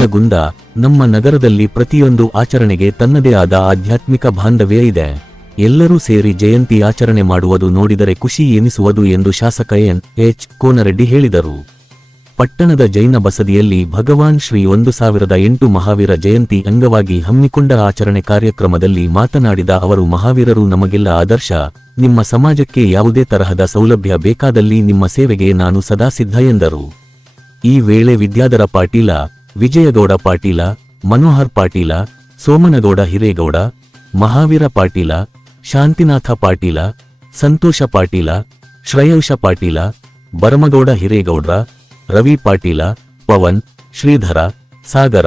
ನವಲಗುಂದ ನಮ್ಮ ನಗರದಲ್ಲಿ ಪ್ರತಿಯೊಂದು ಆಚರಣೆಗೆ ತನ್ನದೇ ಆದ ಆಧ್ಯಾತ್ಮಿಕ ಬಾಂಧವ್ಯ ಇದೆ. ಎಲ್ಲರೂ ಸೇರಿ ಜಯಂತಿ ಆಚರಣೆ ಮಾಡುವುದು ನೋಡಿದರೆ ಖುಷಿ ಎನಿಸುವುದು ಎಂದು ಶಾಸಕ ಎನ್. ಎಚ್. ಕೋನರೆಡ್ಡಿ ಹೇಳಿದರು. ಪಟ್ಟಣದ ಜೈನ ಬಸದಿಯಲ್ಲಿ ಭಗವಾನ್ ಶ್ರೀ ಒಂದು ಸಾವಿರದ ಎಂಟು ಮಹಾವೀರ ಜಯಂತಿ ಅಂಗವಾಗಿ ಹಮ್ಮಿಕೊಂಡ ಆಚರಣೆ ಕಾರ್ಯಕ್ರಮದಲ್ಲಿ ಮಾತನಾಡಿದ ಅವರು, ಮಹಾವೀರರು ನಮಗೆಲ್ಲ ಆದರ್ಶ. ನಿಮ್ಮ ಸಮಾಜಕ್ಕೆ ಯಾವುದೇ ತರಹದ ಸೌಲಭ್ಯ ಬೇಕಾದಲ್ಲಿ ನಿಮ್ಮ ಸೇವೆಗೆ ನಾನು ಸದಾ ಸಿದ್ಧ ಎಂದರು. ಈ ವೇಳೆ ವಿದ್ಯಾಧರ ಪಾಟೀಲ ವಿಜಯಗೌಡ ಪಾಟೀಲ, ಮನೋಹರ್ ಪಾಟೀಲ, ಸೋಮನಗೌಡ ಹಿರೇಗೌಡ, ಮಹಾವೀರ ಪಾಟೀಲ, ಶಾಂತಿನಾಥ ಪಾಟೀಲ, ಸಂತೋಷ ಪಾಟೀಲ, ಶ್ರೇಯಂಶ ಪಾಟೀಲ, ಬರಮಗೌಡ ಹಿರೇಗೌಡ್ರ, ರವಿ ಪಾಟೀಲ, ಪವನ್, ಶ್ರೀಧರ, ಸಾಗರ,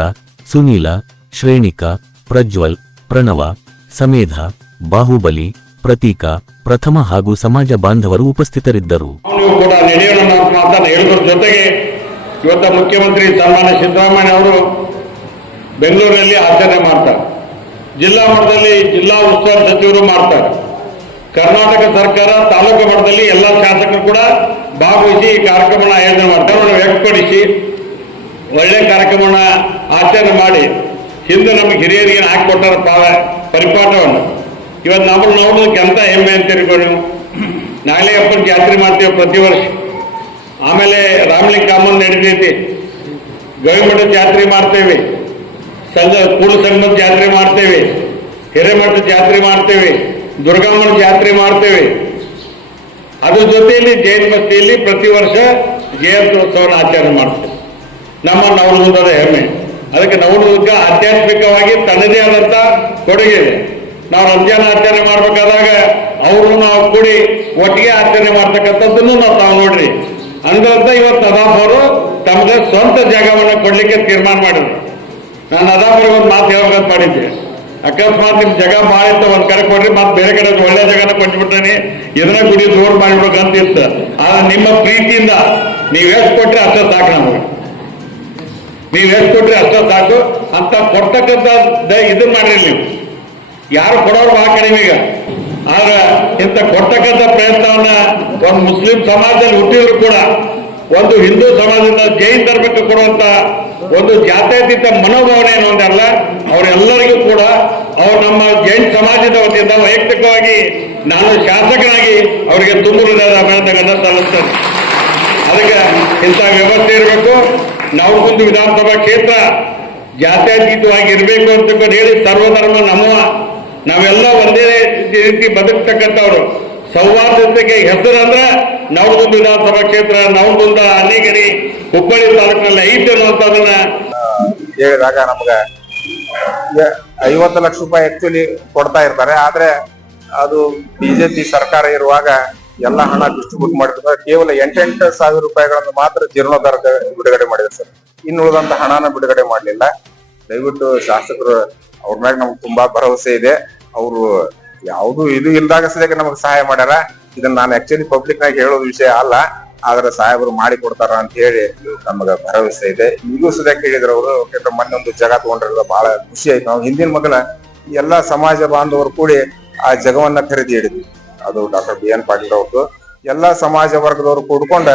ಸುನೀಲ, ಶ್ರೇಣಿಕ, ಪ್ರಜ್ವಲ್, ಪ್ರಣವ, ಸಮೇಧ, ಬಾಹುಬಲಿ, ಪ್ರತೀಕ, ಪ್ರಥಮ ಹಾಗೂ ಸಮಾಜ ಬಾಂಧವರು ಉಪಸ್ಥಿತರಿದ್ದರು. ಜೊತೆಗೆ ಇವತ್ತ ಮುಖ್ಯಮಂತ್ರಿ ಸನ್ಮಾನ್ಯ ಸಿದ್ದರಾಮಯ್ಯ ಅವರು ಬೆಂಗಳೂರಿನಲ್ಲಿ ಆಚರಣೆ ಮಾಡ್ತಾರೆ. ಜಿಲ್ಲಾ ಮಟ್ಟದಲ್ಲಿ ಜಿಲ್ಲಾ ಉಸ್ತುವಾರಿ ಸಚಿವರು ಮಾಡ್ತಾರೆ. ಕರ್ನಾಟಕ ಸರ್ಕಾರ ತಾಲೂಕು ಮಟ್ಟದಲ್ಲಿ ಎಲ್ಲ ಶಾಸಕರು ಕೂಡ ಭಾಗವಹಿಸಿ ಈ ಕಾರ್ಯಕ್ರಮನ ಆಯೋಜನೆ ಮಾಡ್ತಾರೆ. ವ್ಯಕ್ತಪಡಿಸಿ ಒಳ್ಳೆ ಕಾರ್ಯಕ್ರಮನ ಆಚರಣೆ ಮಾಡಿ ಹಿಂದೆ ನಮಗೆ ಹಿರಿಯರಿಗೆ ಹಾಕಿಕೊಟ್ಟಾರ ಪರಿಪಾಠವನ್ನು. ಇವತ್ತು ನಾವು ನೋಡೋದಕ್ಕೆ ಎಂಥ ಹೆಮ್ಮೆ ಅಂತೀರಿ ನಾಳೆ ಅಪ್ಪನ ಜಾತ್ರೆ ಮಾಡ್ತೀವಿ ಪ್ರತಿ ವರ್ಷ. ಆಮೇಲೆ ರಾಮಲಿಂಗಮ್ಮನ ನಡೀತೈತಿ. ಗವಿಮಠದ ಜಾತ್ರೆ ಮಾಡ್ತೇವೆ. ಸಂಘ ಕೂಡ ಸಂಗಮದ ಜಾತ್ರೆ ಮಾಡ್ತೇವೆ. ಹಿರೇಮಠದ ಜಾತ್ರೆ ಮಾಡ್ತೇವೆ. ದುರ್ಗಮ್ಮನ ಜಾತ್ರೆ ಮಾಡ್ತೇವೆ. ಅದ್ರ ಜೊತೆಯಲ್ಲಿ ಜೈನ್ ಪ್ರತಿ ವರ್ಷ ಜಯಂತ್ಯೋತ್ಸವನ ಆಚರಣೆ ಮಾಡ್ತೇವೆ. ನಮ್ಮ ನವಲಗುಂದದ ಹೆಮ್ಮೆ. ಅದಕ್ಕೆ ನವಲಗುಂದ ಆಧ್ಯಾತ್ಮಿಕವಾಗಿ ತನ್ನದೇ ಆದಂತ ಕೊಡುಗೆ ಇದೆ. ನಾವು ರಂಜಾನ್ ಆಚರಣೆ ಮಾಡ್ಬೇಕಾದಾಗ ಅವರು ನಾವು ಕೂಡಿ ಒಟ್ಟಿಗೆ ಆಚರಣೆ ಮಾಡ್ತಕ್ಕಂಥದ್ದನ್ನು ನಾವು ತಾವು ನೋಡ್ರಿ. ಅಂದಂತ ಇವತ್ತು ನದಾಫ್ ಅವರು ತಮಗೆ ಸ್ವಂತ ಜಾಗವನ್ನು ಕೊಡ್ಲಿಕ್ಕೆ ತೀರ್ಮಾನ ಮಾಡಿದ್ರು. ನಾನು ನದಾಫ್ರಿಗೆ ಒಂದು ಮಾತು ಹೇಳ್ಬೇಕಂತ ಮಾಡಿದ್ದೆ. ಅಕಸ್ಮಾತ್ ನಿಮ್ಮ ಜಾಗ ಭಾಳ ಇತ್ತು, ಒಂದ್ ಕಡೆ ಕೊಡ್ರಿ, ಮತ್ತೆ ಬೇರೆ ಕಡೆ ಒಳ್ಳೆ ಜಾಗನ ಕೊಟ್ಬಿಡ್ತಾನೆ ಇದನ್ನ ಗುಡಿ ದೂರ ಮಾಡಿಬಿಡ್ಬೇಕಂತ ಇತ್ತು ಆದ್ರೆ ನಿಮ್ಮ ಪ್ರೀತಿಯಿಂದ ನೀವು ಎಷ್ಟು ಕೊಟ್ರೆ ಅಷ್ಟ ಸಾಕು ನಮಗೆ. ನೀವ್ ಎಷ್ಟು ಕೊಟ್ರೆ ಅಷ್ಟ ಸಾಕು. ಅಂತ ಕೊಡ್ತಕ್ಕಂಥ ದ- ಇದನ್ನ ಮಾಡ್ರಿ ನೀವು. ಯಾರು ಕೊಡೋರು ಬಹಳ ಕಡಿಮೆ ಈಗ. ಆದ್ರೆ ಇಂಥ ಕೊಡ್ತಕ್ಕಂಥ ಪ್ರಯತ್ನವನ್ನ ಒಂದು ಮುಸ್ಲಿಂ ಸಮಾಜದಲ್ಲಿ ಹುಟ್ಟಿದ್ರು ಕೂಡ, ಒಂದು ಹಿಂದೂ ಸಮಾಜದಿಂದ ಜೈನ್ ಧರ್ಮಕ್ಕೆ ಕೊಡುವಂತ ಒಂದು ಜಾತ್ಯತೀತ ಮನೋಭಾವನೆ ಏನು ಒಂದಲ್ಲ, ಅವರೆಲ್ಲರಿಗೂ ಕೂಡ ಅವ್ರು ನಮ್ಮ ಜೈನ್ ಸಮಾಜದ ವತಿಯಿಂದ ವೈಯಕ್ತಿಕವಾಗಿ ನಾನು ಶಾಸಕರಾಗಿ ಅವರಿಗೆ ತುಂಬ ಹೃದಯದ ಅಭಿನಂದನೆಗಳನ್ನ ಸಲ್ಲಿಸ್ತೇನೆ. ಅದಕ್ಕೆ ಇಂಥ ವ್ಯವಸ್ಥೆ ಇರಬೇಕು. ನಾವು ಒಂದು ವಿಧಾನಸಭಾ ಕ್ಷೇತ್ರ ಜಾತ್ಯತೀತವಾಗಿ ಇರಬೇಕು ಅಂತ ಹೇಳಿ ಸರ್ವಧರ್ಮ ನಮ್ಮ ನಾವೆಲ್ಲ ಒಂದೇ ರೀತಿ ಬದುಕ್ತಕ್ಕಂಥವ್ರು. ಸೌಹಾರ್ದತೆಗೆ ಹೆಸರಂದ್ರೆ ನವಲಗುಂದ ವಿಧಾನಸಭಾ ಕ್ಷೇತ್ರ ನವದುಂದ ಅಲ್ಲಿಗಿರಿ, ಹುಬ್ಬಳ್ಳಿ ತಾಲೂಕಿನಲ್ಲಿ ಐತೆ ಅನ್ನುವಂಥದ್ದನ್ನ ಹೇಳಿದಾಗ ನಮ್ಗೆ ಐವತ್ತು ಲಕ್ಷ ರೂಪಾಯಿ ಆಕ್ಚುಲಿ ಕೊಡ್ತಾ ಇರ್ತಾರೆ. ಆದ್ರೆ ಅದು ಬಿಜೆಪಿ ಸರ್ಕಾರ ಇರುವಾಗ ಎಲ್ಲ ಹಣ ಡಿಸ್ಟ್ರಿಬ್ಯೂಟ್ ಮಾಡಿದ್ರೆ. ಕೇವಲ ಎಂಟೆಂಟು ಸಾವಿರ ರೂಪಾಯಿಗಳನ್ನು ಮಾತ್ರ ಜೀರ್ಣೋದ್ಧಾರ ಬಿಡುಗಡೆ ಮಾಡಿದೆ ಸರ್. ಇನ್ನು ಉಳಿದಂತ ಹಣನ ಬಿಡುಗಡೆ ಮಾಡಲಿಲ್ಲ. ದಯವಿಟ್ಟು ಶಾಸಕರು, ಅವ್ರ ಮ್ಯಾಗ ನಮ್ಗೆ ತುಂಬಾ ಭರವಸೆ ಇದೆ. ಅವರು ಯಾವುದು ಇದು ಇಲ್ದಾಗ ಸದ್ಯಕ್ಕೆ ನಮಗೆ ಸಹಾಯ ಮಾಡ್ಯಾರ. ಇದನ್ನ ನಾನು ಆಕ್ಚುಲಿ ಪಬ್ಲಿಕ್ ನಾಗ ಹೇಳೋದು ವಿಷಯ ಅಲ್ಲ, ಆದ್ರೆ ಸಾಹೇಬರು ಮಾಡಿ ಕೊಡ್ತಾರ ಅಂತ ಹೇಳಿ ನಮಗ ಭರವಸೆ ಇದೆ. ಈಗೂ ಸದ್ಯಕ್ಕೆ ಹೇಳಿದ್ರು ಅವರು ಮೊನ್ನೆ ಒಂದು ಜಗ ತಗೊಂಡಿರೋದು ಬಹಳ ಖುಷಿ ಆಯ್ತು. ನಾವು ಹಿಂದಿನ ಮೊದಲ ಎಲ್ಲಾ ಸಮಾಜ ಬಾಂಧವರು ಕೂಡಿ ಆ ಜಗವನ್ನ ಖರೀದಿ ಹಿಡಿದ್ವಿ. ಅದು ಡಾಕ್ಟರ್ ಬಿ ಎನ್ ಪಾಟೀಲ್ ಅವ್ರದ್ದು ಎಲ್ಲಾ ಸಮಾಜ ವರ್ಗದವರು ಕೂಡ್ಕೊಂಡ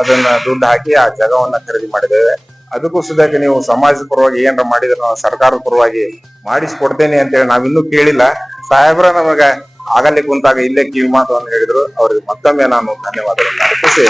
ಅದನ್ನ ದುಡ್ಡು ಹಾಕಿ ಆ ಜಗವನ್ನ ಖರೀದಿ ಮಾಡಿದ್ದೇವೆ. ಅದಕ್ಕೂ ಸದ್ಯಕ್ಕೆ ನೀವು ಸಮಾಜದ ಪರವಾಗಿ ಏನಾರ ಮಾಡಿದ್ರೆ ನಾವು ಸರ್ಕಾರದ ಪರವಾಗಿ ಮಾಡಿಸ್ಕೊಡ್ತೇನೆ ಅಂತೇಳಿ ನಾವಿನ್ನೂ ಕೇಳಿಲ್ಲ. ಸಾಹೇಬ್ರ ನಮಗೆ ಆಗಲ್ಲಿ ಕುಂತಾಗ ಇಲ್ಲೇ ಕಿವಿ ಮಾತು ಅಂತ ಹೇಳಿದ್ರು. ಅವ್ರಿಗೆ ಮತ್ತೊಮ್ಮೆ ನಾನು ಧನ್ಯವಾದಗಳನ್ನ ಅರ್ಪಿಸಿ.